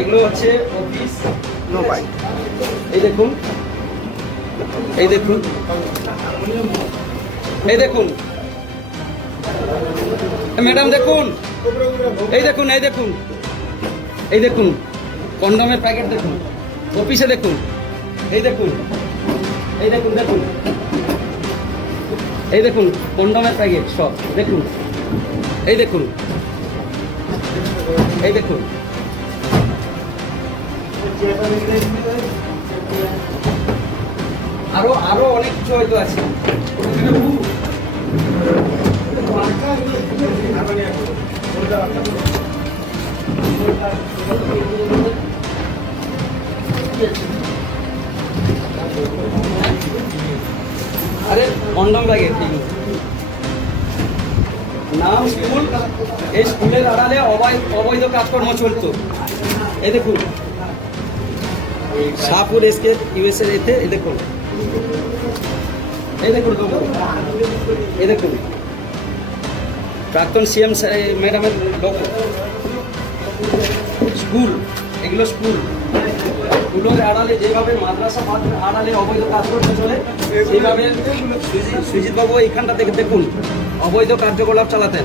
এগুলো হচ্ছে office mobile. এই দেখুন, এই দেখুন, এই দেখুন ম্যাডাম, দেখুন, এই দেখুন, এই দেখুন, এই দেখুন কন্ডমের প্যাকেট দেখুন, অফিসে দেখুন, এই দেখুন, এই দেখুন, দেখুন, এই দেখুন কন্ডমের প্যাকেট সব দেখুন, এই দেখুন, এই দেখুন, আরো আরো অনেক কিছু হয়তো আছে। আরে কন্ডম লাগে নাম স্কুল, এই স্কুলের আড়ালে অবৈধ কাজকর্ম চলতো। এই দেখুন শাহপুর এসকে ইউএসএ এতে, এই দেখুন, এই দেখুন, এই দেখুন প্রাক্তন সিএম ম্যাডামের লোক। স্কুল, এগুলো স্কুল, স্কুলের আড়ালে যেভাবে মাদ্রাসা আড়ালে অবৈধ কাজকর্ম চলে সেইভাবে সুজিত বাবু এইখানটা থেকে দেখুন অবৈধ কার্যকলাপ চালাতেন।